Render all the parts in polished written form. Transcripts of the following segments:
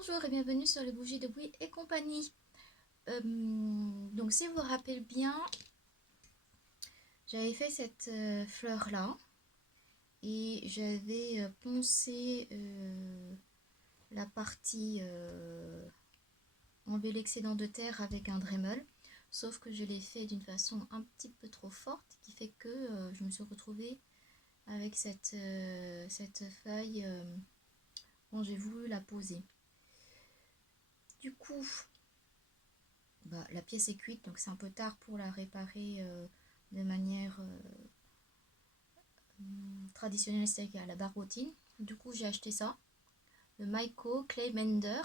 Bonjour et bienvenue sur les bougies de Bouille et compagnie. Donc si vous vous rappelez bien, j'avais fait cette fleur là et j'avais poncé la partie enlever l'excédent de terre avec un Dremel, sauf que je l'ai fait d'une façon un petit peu trop forte qui fait que je me suis retrouvée avec cette feuille quand j'ai voulu la poser. Du coup, la pièce est cuite, donc c'est un peu tard pour la réparer de manière traditionnelle, c'est-à-dire à la barotine. Du coup, j'ai acheté ça, le Maiko Clay Mender.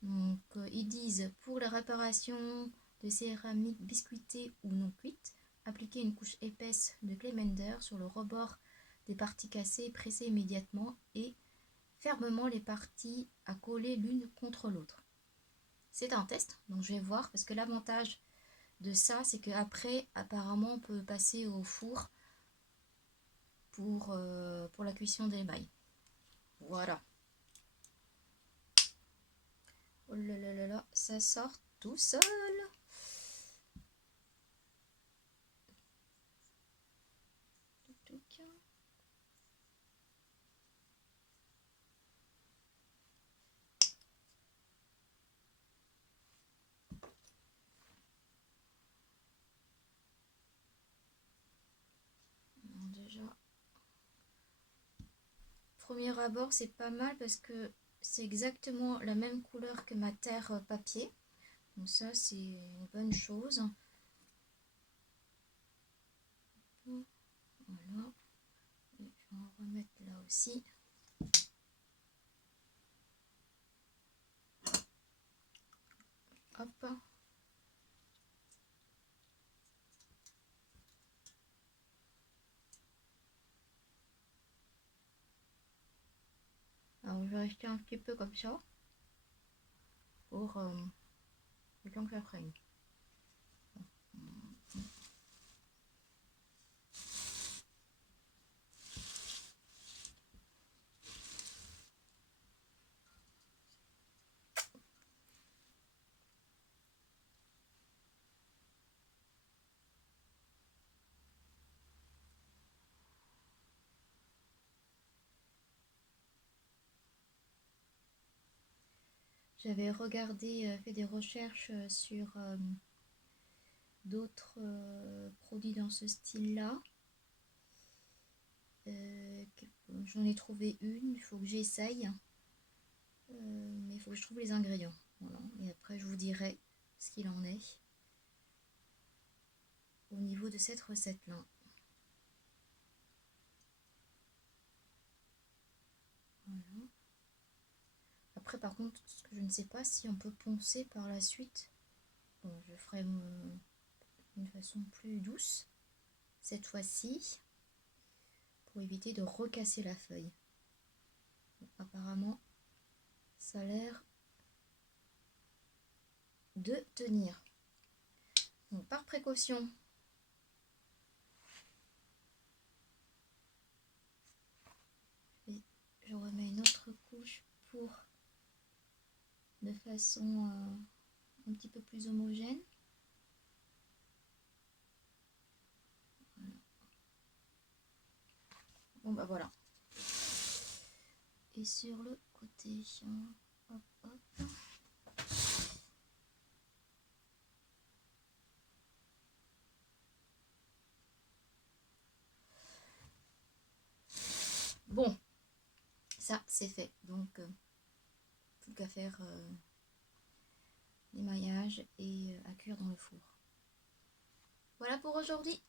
Donc, ils disent pour la réparation de céramique biscuitée ou non cuite, appliquez une couche épaisse de Clay Mender sur le rebord des parties cassées, pressez immédiatement et fermement les parties à coller l'une contre l'autre. C'est un test, donc je vais voir parce que l'avantage de ça, c'est qu'après, apparemment, on peut passer au four pour la cuisson des mailles. Voilà. Oh là là là là, ça sort tout seul. Déjà, premier abord, c'est pas mal parce que c'est exactement la même couleur que ma terre papier. Donc ça, c'est une bonne chose. Voilà. Et je vais en remettre là aussi. Hop. Alors, je vais rester un petit peu comme ça pour le temps que ça prenne. J'avais regardé, fait des recherches sur d'autres produits dans ce style-là. J'en ai trouvé une, il faut que j'essaye. Mais il faut que je trouve les ingrédients. Voilà. Et après, je vous dirai ce qu'il en est au niveau de cette recette-là. Voilà. Après, par contre, ce que je ne sais pas, si on peut poncer par la suite. Bon, je ferai d'une façon plus douce cette fois-ci pour éviter de recasser la feuille. Bon, apparemment, ça a l'air de tenir. Donc, par précaution, je remets une autre couche pour de façon un petit peu plus homogène. Bon bah voilà. Et sur le côté, hop hop. Bon, ça c'est fait. Donc plus qu'à faire l'émaillage et à cuire dans le four. Voilà pour aujourd'hui.